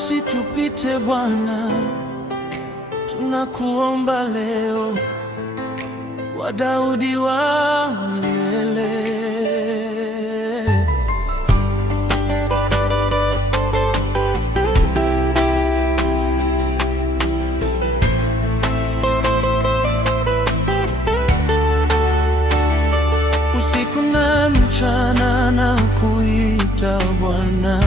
Usitupite Bwana, tunakuomba leo, wa Daudi wa milele. Usiku na mchana na kuita Bwana,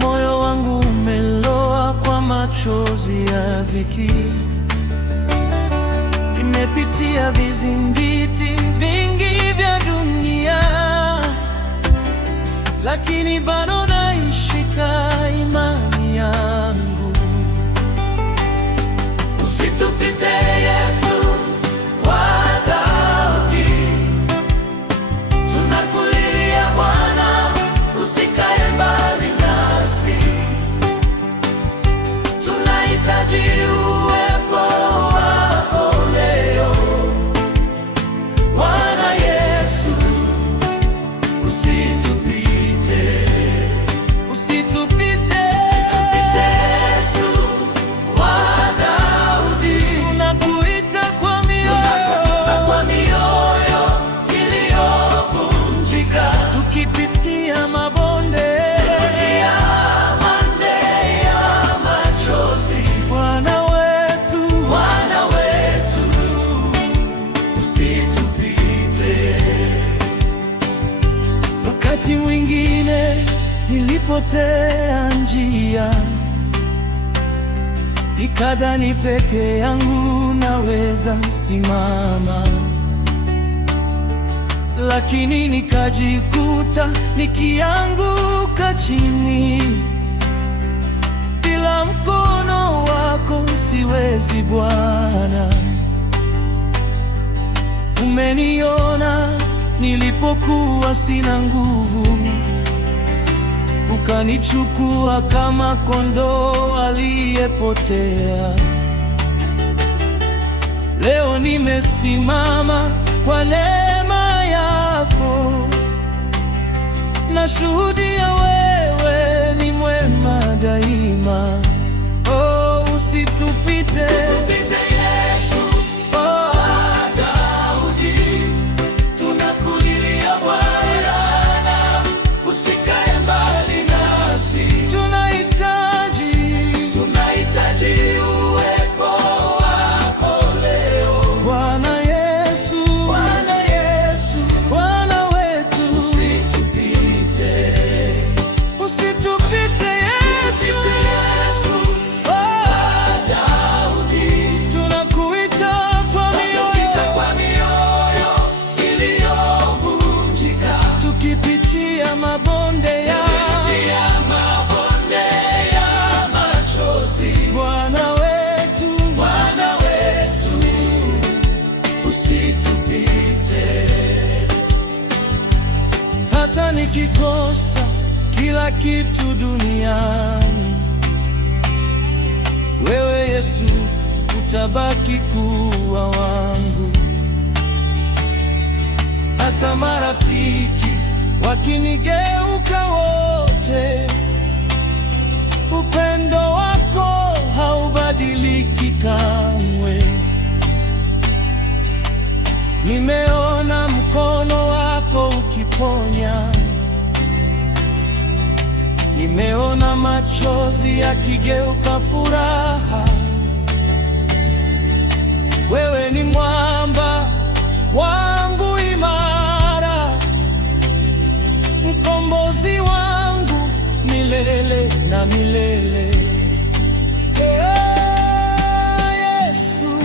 moyo wangu umeloa kwa machozi ya dhiki. Nimepitia vizingiti vingi vya dunia, lakini bado naishika imani yangu. Usitupite Yesu wa Daudi, tunakulilia Bwana, usikae mbali nasi. Tunahitaji uwepo wako leo, Bwana Yesu, usitupite. Usitupite Yesu wa Daudi, tunakuita kwa mioyo iliyovunjika, tukipitia mabonde ya machozi. Bwana wetu, usitupite. Wakati mwingine nilipotea njia, nikadhani peke yangu naweza simama, lakini nikajikuta nikianguka chini. Bila mkono wako siwezi Bwana. Umeniona nilipokuwa sina nguvu, ukanichukua kama kondoo aliyepotea. Leo nimesimama kwa neema yako, nashuhudia wewe ni mwema daima. Oh, usitupite Yesu wa Daudi, tunakulilia Bwana, usikae mbali nasi. Tunahitaji uwepo wako leo, Bwana Yesu, Bwana wetu, usitupite Yesu wa Daudi, tunakuita kwa mioyo iliyovunjika, tukipitia mabonde ya machozi. Bwana wetu, usitupite. Hata nikikosa kila kitu duniani, wewe Yesu utabaki kuwa wangu. Hata marafiki wakinigeuka wote, upendo wako haubadiliki kamwe. Nimeona mkono wako ukiponya, nimeona machozi yakigeuka furaha. Wewe ni mwamba wangu imara, mkombozi wangu milele na milele. Yesu,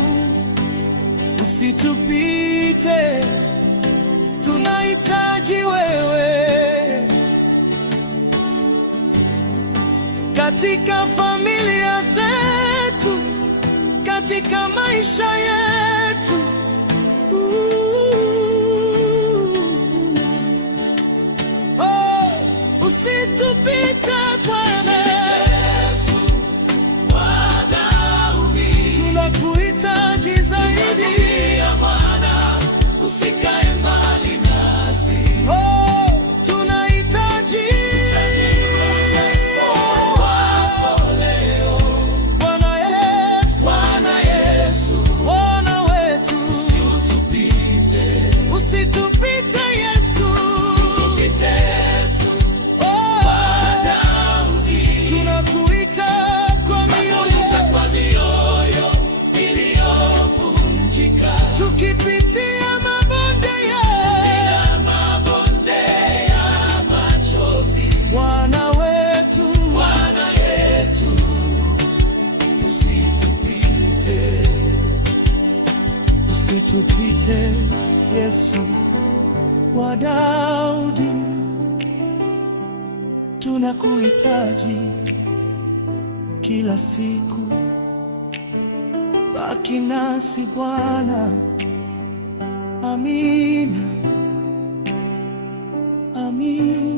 usitupite, tunahitaji wewe katika familia zetu, katika maisha yetu. Oh, usitupite Bwana, tunakuhitaji zaidi. Usikae mbali nasi. Oh, tunahitaji tukuite Yesu wa Daudi, tunakuhitaji kila siku. Baki nasi Bwana. Amina, amina.